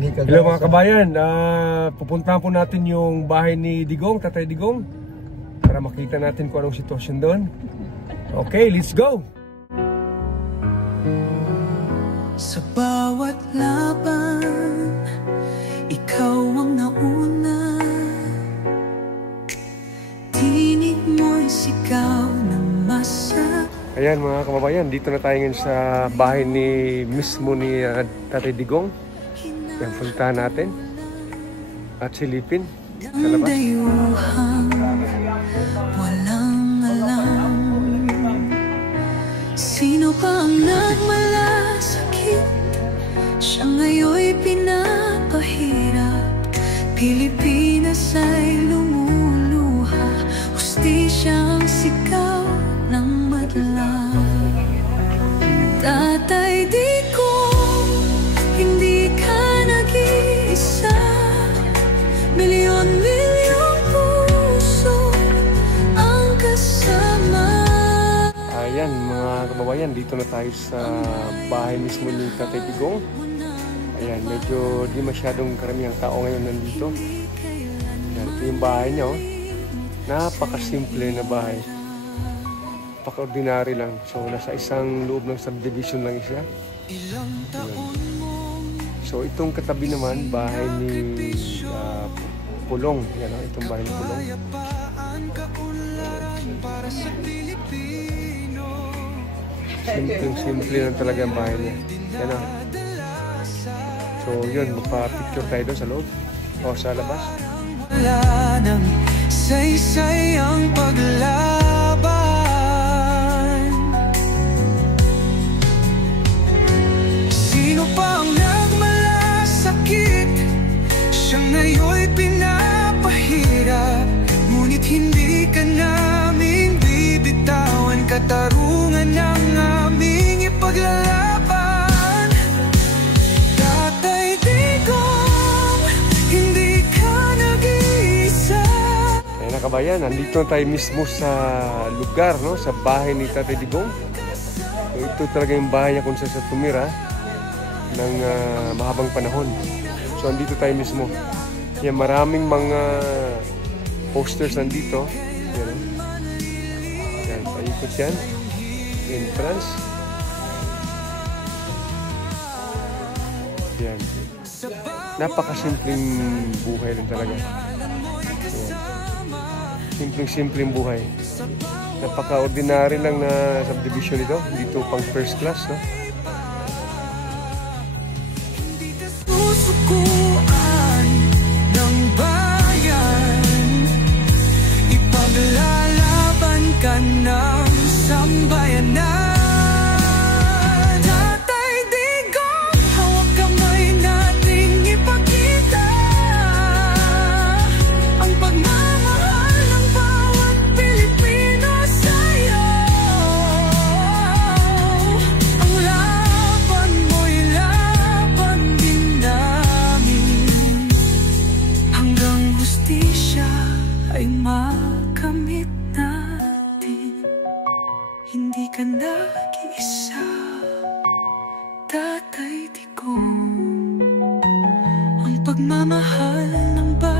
Hello mga kabayan, pupuntahan po natin yung bahay ni Digong, Tatay Digong, para makita natin kung anong sitwasyon doon. Okay, let's go! Sa bawat laban, ikaw ang nauna. Tinig mo'y sigaw ng masa. Ayan mga kababayan, dito na tayo ngayon sa bahay ni mismo ni Tatay Digong. Yan, puntahan natin at silipin sa labas. Walang alam, sino pa ang nagmalasakit? Siya ngayon'y pinapahirap. Pilipinas ay lumuluha, hustisya ang sigaw ng madlang. Tatay Digong, hindi ka nag-iisa. Milyon-milyong puso ang kasama. Ayan mga kababayan, dito na tayo sa bahay mismo ni Tatay Digong. Ayan, medyo di masyadong karamihang tao ngayon nandito. Ayan, ito yung bahay niya, oh. Napakasimple na bahay. Napaka-ordinary lang. So, nasa isang loob ng subdivision lang siya. Ayan. So, itong katabi naman, bahay ni Pulong. Yan, oh, itong bahay ni Pulong. Simple lang talaga ang bahay niya. Yan, oh. So, yun, magpa-picture tayo doon sa loob. O, sa labas. Wala nang saysay ang paglaban. Sino pa ang nagmalasakit? Siya ngayon'y pinapahirap. Ngunit hindi ka naming bibitawan. Katarungan ang aming ipaglalaban. Tatay Digong, hindi ka nag-iisa. Ayan na kabayan, nandito tayo mismo sa lugar, no? Sa bahay ni Tatay Digong. So, ito talaga yung bahay niya kung saan sa tumira ng mahabang panahon. So, andito tayo mismo. Yan, maraming mga posters nandito. Yan, yan, paikot yan. Entrance. Yan. Napakasimpleng buhay lang talaga. Yan. Simpleng-simpleng buhay. Napaka-ordinary lang na subdivision ito. Dito pang first class, no? Susukuan ng bayan, ipaglalaban ka ng sambayanan. Tatay Digong, hawak kamay nating ipakita ang pagmamahal ng bawat Pilipino sa'yo. Ang laban mo'y laban din namin, hanggang hustisya ay makamit natin. Hindi ka nag-iisa, Tatay Digong. Ang pagmamahal ng bayan